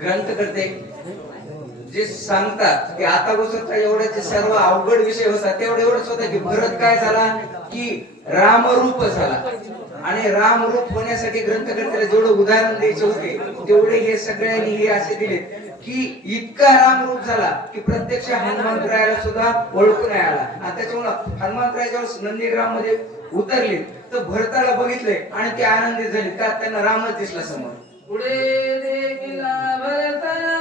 ग्रंथ करते जे सांगतात की आता गोष्ट एवढे जे सर्व अवघड विषय होता तेवढे एवढंच होता की भरत काय झाला? की राम रामरूप झाला. आणि राम रूप होण्यासाठी ग्रंथकर्त्याला जेवढं उदाहरण द्यायचे होते तेवढे हे सगळ्यांनी हे असे दिले की इतका राम रूप झाला की प्रत्यक्ष हनुमंतरायाला सुद्धा ओळखू नाही आला. आणि त्याच्यामुळे हनुमंतराय जेव्हा नंदीग्राममध्ये उतरले तर भरताला बघितले आणि ते आनंदित झाले. का त्यांना रामच दिसला समोर. पुढे देखिला भरताला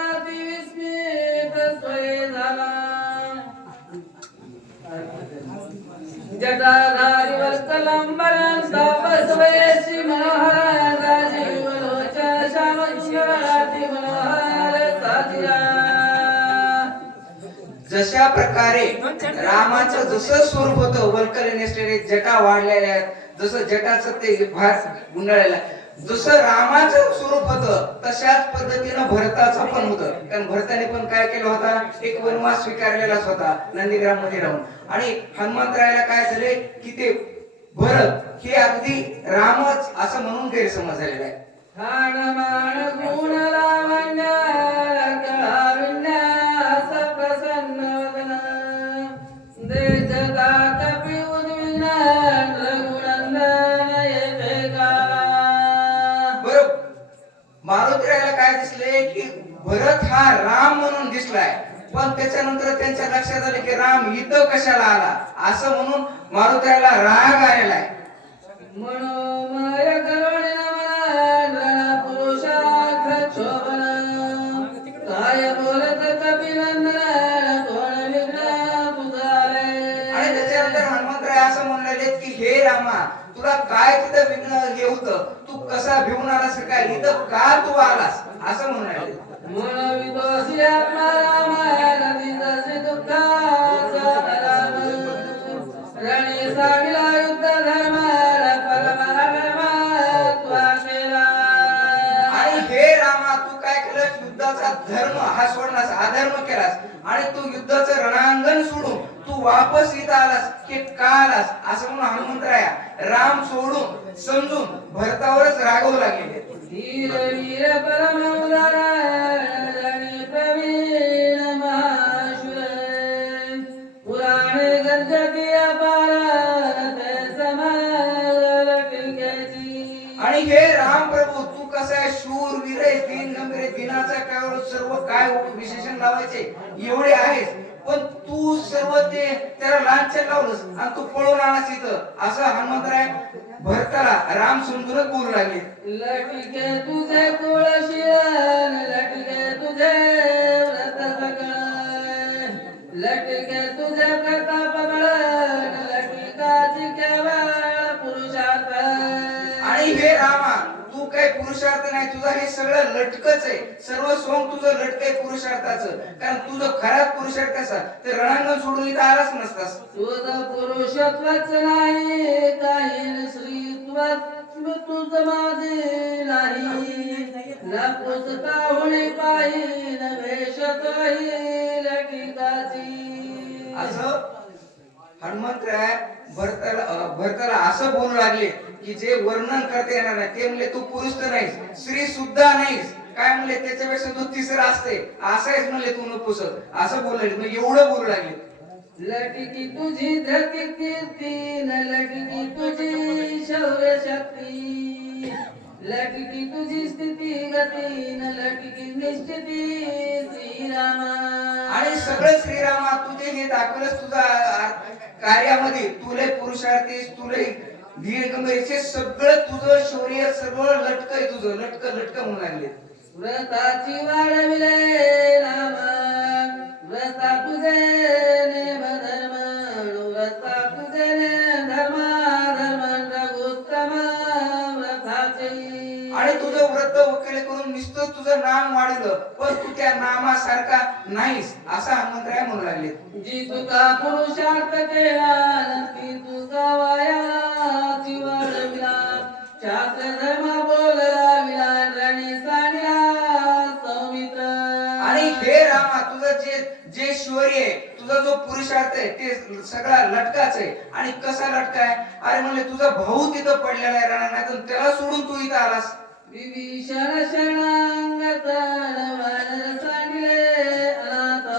जटाधारी जशा प्रकारे रामाचं जसं स्वरूप होतं वल्कले नेसलेले जटा वाढलेल्या जसं जटाचं ते भार गुंडाळलेला जसं रामाचं स्वरूप होतं तशाच पद्धतीनं भरताचं पण होतं. कारण भरताने पण काय केलं होता? एक वनवास स्वीकारलेलाच होता नंदीग्राममध्ये राहून. आणि हनुमंतरायाला काय झाले? की ते भरत हे अगदी रामच असं म्हणून गैरसमज झालेला आहे. मारुतीरायाला काय दिसले की भरत हा राम म्हणून दिसलाय. पण त्याच्यानंतर त्यांच्या लक्षात आले की राम इथं कशाला आला? असं म्हणून मारुतीरायाला राग आलेला आहे. म्हणून हे रामा तुला काय तिथं विघ्न हे होतं? तू कसा भिवून आलास का काय? इथं का तू आलास? असं म्हणाले. केला. आणि हे रामा तू काय केलंस? युद्धाचा धर्म हा सोडलास अधर्म केलास. आणि तू युद्धाचं तू वापस इथं आलास की का आलास? असं म्हणून हनुमंतराया राम सोडून समजून भरतावरच रागवला गेले धीर वीर परम प्रवीण गर्जती आणि हे राम प्रभू तू कसा आहे? शूर वीर आहे तीन गंभीर दिनाचा काय सर्व काय विशेषण लावायचे? एवढे आहेस. पण तू सर्व ते त्याला लांछन लावलंस आणि तू पळून आलास इथं. असं हनुमंतराय भरताला राम समजूनच बोलू लागले. लटके तुझे शिरण लटके तुझे व्रत सकळ लटके तुझे प्रताप गळण लटिकाची केवळ पुरुषार्थ. आणि हे रामा तू काय पुरुषार्थ नाही तुझं हे सगळं लटकच आहे. सर्व सोंग तुझं लटक आहे पुरुषार्थाचं. कारण तुझं खराच पुरुषार्थ कसा ते रणांगण सोडून इथं आलाच नसतास. तुझ पुरुषत्वच नाही काही स्त्रीत्व तुझ माझे नाही. न पुसता होणे वेशतही लटिकाची. असं? हनुमंतराय भरताला भरताला असं बोलू लागले की जे वर्णन करता येणार नाही ते म्हणले तू पुरुष तर नाहीस स्त्री सुद्धा नाहीस. काय म्हणले त्याच्यापेक्षा तू तिसरा असते. असायच म्हणले तू नपुसक असं बोलले मग एवढं बोलू लागले. लटकी तुझी धरती कीर्ती न लटकी तुझी शौर्य शक्ती. लटकी तुझी स्थिती गती न लटकी निश्चिती श्रीरामा. आणि सगळं श्रीरामा तुझे हे दाखवलंच तुझा कार्यामध्ये तुले पुरुषार्थी तुले दीर्घमेचे सगळं तुझं शौर्य सगळं लटक आहे तुझं लटक लटक म्हणून लागले व्रताची वाढविले रामा व्रता तुझे आणि तुझं व्रत वकिले करून नुसतं तुझं नाम वाढलं पण तू त्या नामासारखा नाहीस असा हनुमंतराय म्हणू लागले. जी तुका पुरुषार्थ केला ती वाढविला. शास्त्र धर्म बोलला विला रणी सांगला सौमित्र हे रामा तुझं जे जे शौर्य तुझा जो पुरुषार्थ आहे ते सगळा लटकाच आहे. आणि कसा लटका आहे? अरे म्हणले तुझा भाऊ तिथं पडलेला आहे राणा नाही तर त्याला सोडून तू इथं आलास. विभीषण अनाथ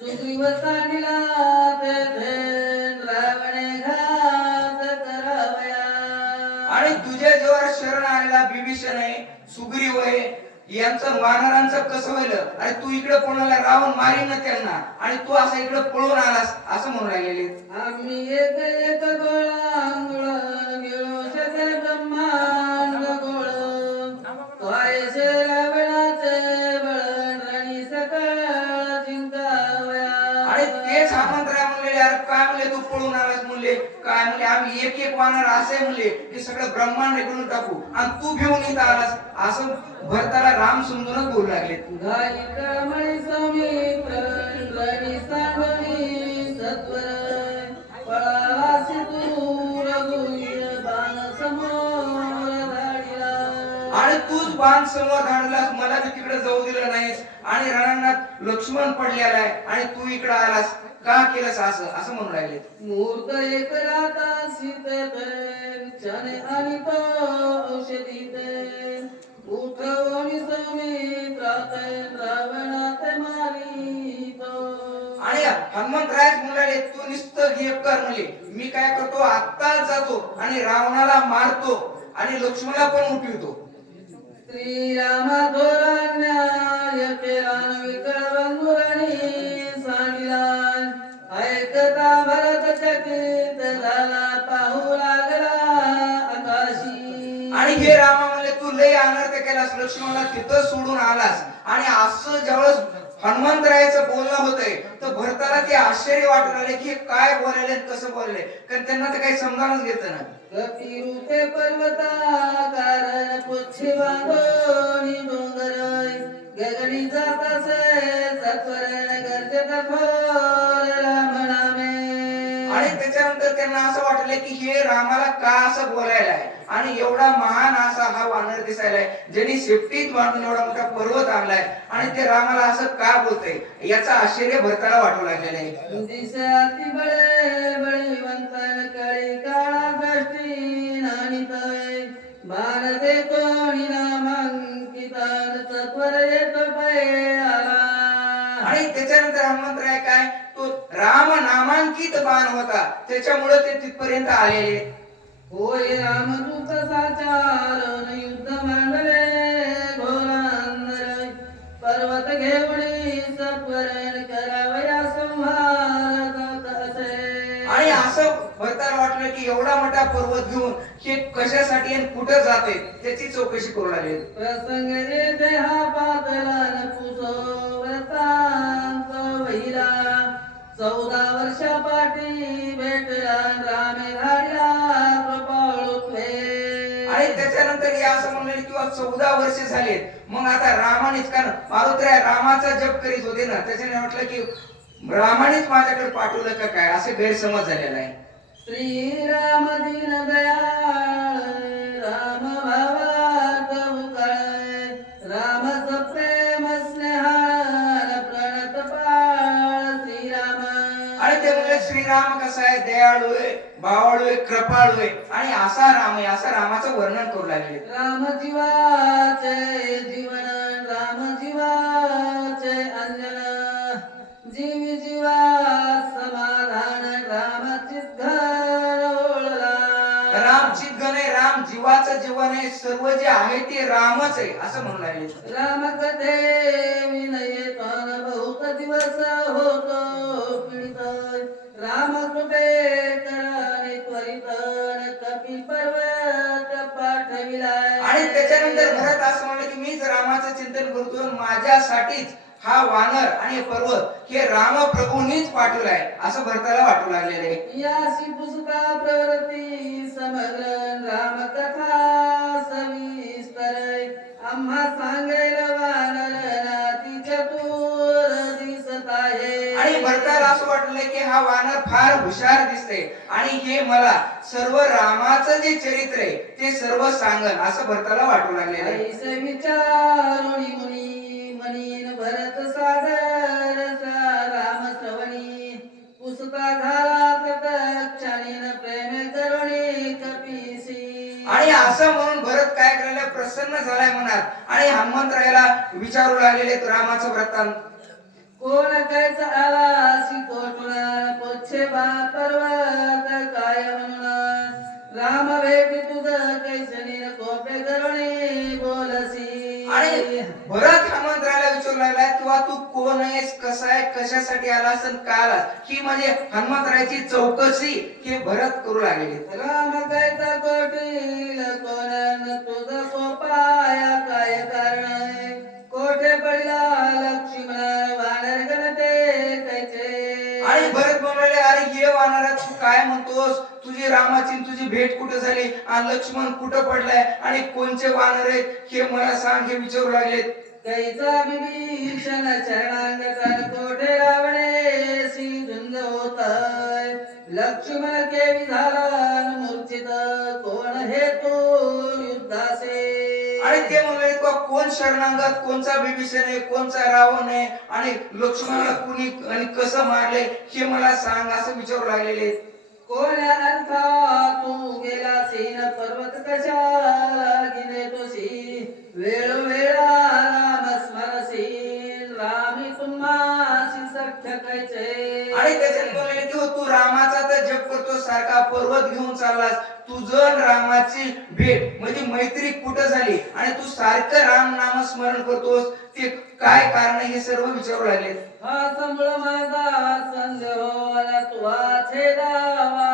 सुग्रीव रावणे घात करावया. आणि तुझ्या जेव्हा शरण आलेला बिभीषण आहे सुग्रीव आहे. यांचं वानरांचं कसं व्हायलं? अरे तू इकडे कोणाला रावण मारीन ना त्यांना. आणि तू असं इकडे पळून आलास असं म्हणून राहिलेले. आम्ही एक एक गोळांगुळ गेलो शते ब्रह्मांड गोळ. काय से रावणाचे बळण रणी सकळ जिंकावया आणि तेच हनुमंतराय म्हणले अरे काय म्हणले तू पळून आलास म्हणले? काय म्हणले? आम्ही एक एक वानर असे म्हणले की सगळं ब्रह्मांड टाकू. आणि तू घेऊन इथं आलास. असं भरताला राम समजूनच बोलू लागले. आणि तूच बाण समोर धाडलास मला बी तिकडे जाऊ दिलं नाहीस. आणि रणांगणात लक्ष्मण पडलेला आहे आणि तू इकडे आलास. का केलंस असं? असं म्हणून राहिले मूर्त एक राता सीतेतन चने आणि म्हणाले तू नुसतं हे कर मी काय करतो आत्ताच जातो आणि रावणाला मारतो आणि लक्ष्मणाला पण उठवितो. श्रीरामा धोरण्याय केला सांगिला. ऐकता भरत चकित झाला पाहू लागला आकाशी. आणि हे रामा म्हणले तू लय अनर्थ केलास लक्ष्मणाला तिथं सोडून आलास आणि असं ज्यावेळेस हनुमंतरायाचं बोलणं होतंय तर भरताला ते आश्चर्य वाटून आले की काय बोलायले कसं बोलले कारण त्यांना तर काही समजावूनच घेत ना कपी पर्वता कारण पुच्छे बांधोनी डोंगर गगडी जात असे सत्वरण गर्जत त्याच्यानंतर त्यांना असं वाटलं की हे रामाला का असं बोलायला आहे? आणि एवढा महान असा हा वानर दिसायला आहे ज्यांनी शेपटीत बांधून एवढा मोठा पर्वत आणलाय. आणि ते रामाला असं का बोलतंय? याचा आश्चर्य भरताला वाटू लागलेलं आहे. आणि त्याच्यानंतर हनुमंतराय काय? तो राम नामांकित बाण होता. त्याच्यामुळे ते तिथपर्यंत आलेले. होय रामदूत साचार युद्ध मांडले घोरांदर पर्वत घेऊन सत्वरण करावया संहार आणि असं भरताला वाटलं की एवढा मोठा पर्वत घेऊन हे कशासाठी आणि कुठं जाते त्याची चौकशी करू लागले. प्रसंग येथे हा पातला नपुसो व्रतांत वहिला चौदा वर्षापाठी भेटला रामे कृपाळुत्वे आणि त्याच्यानंतर हे असं म्हणले किंवा चौदा वर्ष झालेत. मग आता रामानेच कारण मारुतराय रामाचा जप करीत होते ना त्याच्याने म्हटलं की रामानेच माझ्याकडे पाठवलं का काय? असे गैरसमज झालेला आहे. श्रीराम दीन दयाळ श्रीराम कसा आहे? दयाळू आहे भावाळू आहे कृपाळू आहे. आणि असा राम आहे असं रामाचं वर्णन करू लागले. राम जीवाचे जीवन राम जीवाचे अंजन. जीवी जीवा समाधान राम राम चितगण आहे राम जीवाचं जीवन आहे सर्व जे आहे ते रामच आहे असं म्हणू लागले. राम कथे विनय करणे त्वरित कपी पर्वत पाठविला आणि त्याच्यानंतर भरत असं म्हणलं की मीच रामाचं चिंतन करतो माझ्यासाठीच हा वानर आणि पर्वत हे राम प्रभूंनीच पाठवलाय. असं भरताला वाटू लागलेलं आहे. यासी पुस्तका प्रवृत्ती समग्र राम कथा सविस्तर आम्हा सांगेल भरताला असं वाटलं की हा वानर फार हुशार दिसते आणि हे मला सर्व रामाचं जे चरित्र आहे ते सर्व सांगन असं भरताला वाटू लागले भरत सादर राम श्रवणी. झाला प्रेम आणि असं म्हणून भरत काय करायला प्रसन्न झालाय मनात आणि हनुमंतरायला विचारू लागलेले रामाचं व्रतांत. कोण कैच पोच्छे बा पर्वत काय म्हणून? राम तुझ कैसनी कोपे करुणी बोलसी. आणि भरत हनुमंतरायाला विचारू लागला किंवा तू कोण आहेस कसा आहे कशासाठी आलास आणि का आलास? ही म्हणजे हनुमंतरायाची चौकशी हे भरत करू लागलेले. राम कैचा कोटील झाली आणि लक्ष्मण कुठं पडलाय आणि कोणचे वानर आहेत हे मला सांग हे विचारू लागलेत. कैचा विभीषण चरणांगण कोठे रावणे सी झुंज होत लक्ष्मण झाला मूर्छित कोण हे तू युद्धासे? आणि ते म्हणले "तुला कोण शरणांगत कोणचा बिभीषण आहे कोणचा रावण आहे आणि लक्ष्मणाला कुणी आणि कसं मारले हे मला सांग असं विचारू लागलेले. कोण्या अंथा तू गेला सीन पर्वत कशाला गिने तुसी वेळोवेळा राम स्मरसीन रामी तुम्हासी सख्य कैचे तू रामाचा तर जप करतो सारखा पर्वत घेऊन चाललास. तुझं आणि रामाची भेट म्हणजे मैत्री कुठं झाली? आणि तू सारखं राम नाम स्मरण करतोस ते काय कारण हे सर्व विचारू लागले. हा संभळ माझा संदेह न तुवा छेदावा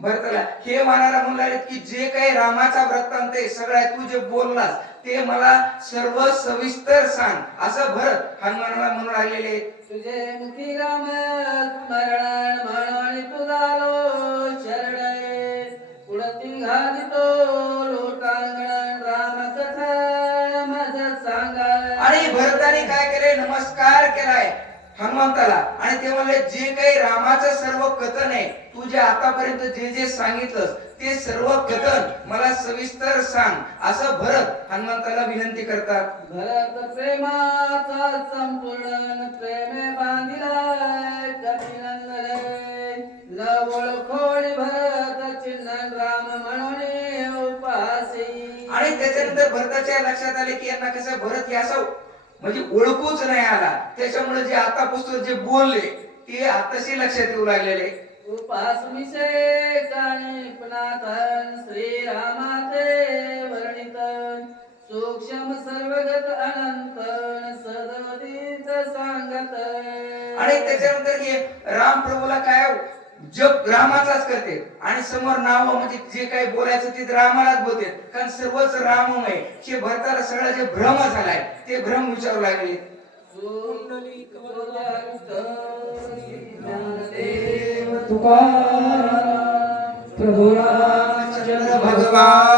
भरताला हे वानरा म्हणाले की जे काही रामाचा वृत्तांत आहे सगळं आहे, तू जे बोललास ते मला सर्व सविस्तर सांग. असं भरत हनुमानाला म्हणू लागलेले आहेत. तुझे मुखी राम स्मरण म्हणून तुझालो शरण घालितो लोटांगण राम कथा मज सांगा आणि भरताने काय केले नमस्कार केलाय. हनुमंताला. आणि ते म्हणले जे काही रामाचं सर्व कथन आहे तू जे आतापर्यंत जे जे सांगितलंस ते सर्व कथन मला सविस्तर सांग. असं भरत हनुमंताला विनंती करतात. भरत प्रेमाचा संपूर्ण प्रेमे बांधिला कपिनंदन न ओळखोडी भरत चिन्ह राम म्हणून उपासी. आणि त्याच्यानंतर भरताच्या लक्षात आले की यांना कसं भरत हे असं म्हणजे ओळखूच नाही आला. त्याच्यामुळे जे आता पुस्तक जे बोलले ते आताशी लक्षात येऊ लागलेले. उपास विषय काणिपनाथन श्रीरामाचे वर्णित सूक्ष्म सर्वगत अनंतन सदतीच सांगत आणि त्याच्यानंतर हे राम प्रभूला काय जप रामाचाच करते. आणि समोर नाव म्हणजे जे काही बोलायचं ते रामालाच बोलते. कारण सर्वच राममय. हे भरताला सगळं जे भ्रम झालाय ते भ्रम विचारू लागले. ज्ञानदेव भगवान.